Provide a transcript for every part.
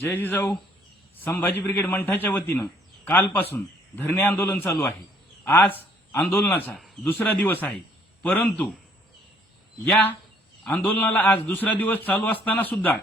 जय Jijau. Sambhaji brigade मंठाच्या वतीनं कालपासून धरणे आंदोलन चालू आहे. आज आंदोलनाचा दुसरा दिवस आहे. परंतु या आंदोलनाला आज दुसरा दिवस चालू असताना सुद्धा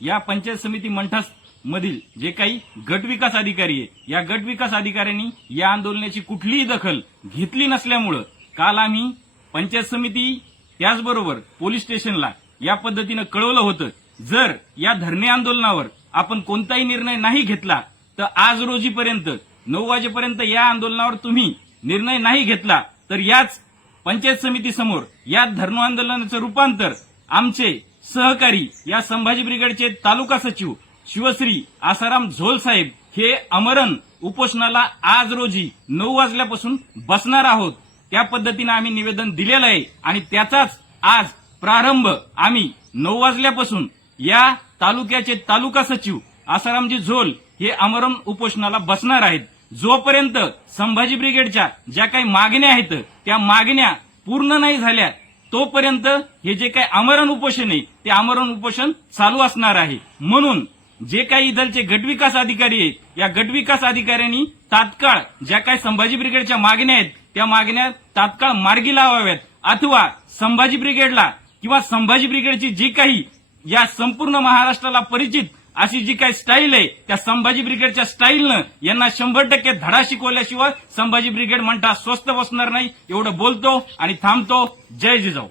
या पंचायत समिती मंठा मधील जे काही गट विकास अधिकारी आहे या गट विकास अधिकाऱ्यांनी या आंदोलनाची कुठलीही दखल घेतली नसल्यामुळं काल आम्ही पंचायत समिती त्याचबरोबर पोलीस स्टेशनला या पद्धतीनं कळवलं होतं जर या धरणे आंदोलनावर आपण कोणताही निर्णय नाही घेतला तर आज रोजीपर्यंत नऊ वाजेपर्यंत या आंदोलनावर तुम्ही निर्णय नाही घेतला तर याच पंचायत समितीसमोर या धर्म आंदोलनाचं रूपांतर आमचे सहकारी या संभाजी ब्रिगेडचे तालुका सचिव शिवश्री आसाराम झोल साहेब हे अमरण उपोषणाला आज रोजी नऊ वाजल्यापासून बसणार आहोत. त्या पद्धतीनं आम्ही निवेदन दिलेलं आहे आणि त्याचाच आज प्रारंभ आम्ही नऊ वाजल्यापासून या तालुक्याचे तालुका सचिव आसारामजी झोल हे अमरण उपोषणाला बसणार आहेत. जोपर्यंत संभाजी ब्रिगेडच्या ज्या काही मागण्या आहेत त्या मागण्या पूर्ण नाही झाल्या तोपर्यंत हे जे काही आमरण उपोषण आहे ते आमरण उपोषण चालू असणार आहे. म्हणून जे काही इथलचे गटविकास अधिकारी आहेत या गटविकास अधिकाऱ्यांनी तात्काळ ज्या काही संभाजी ब्रिगेडच्या मागण्या आहेत त्या मागण्या तात्काळ मार्गी लावाव्यात. अथवा संभाजी ब्रिगेडला किंवा संभाजी ब्रिगेडची जी काही या संपूर्ण महाराष्ट्राला परिचित अशी जी काही स्टाईल आहे त्या संभाजी ब्रिगेडच्या स्टाईलनं यांना शंभर टक्के धडा शिकवल्याशिवाय संभाजी ब्रिगेड म्हणता स्वस्त बसणार नाही. एवढं बोलतो आणि थांबतो. जय जिजाऊ.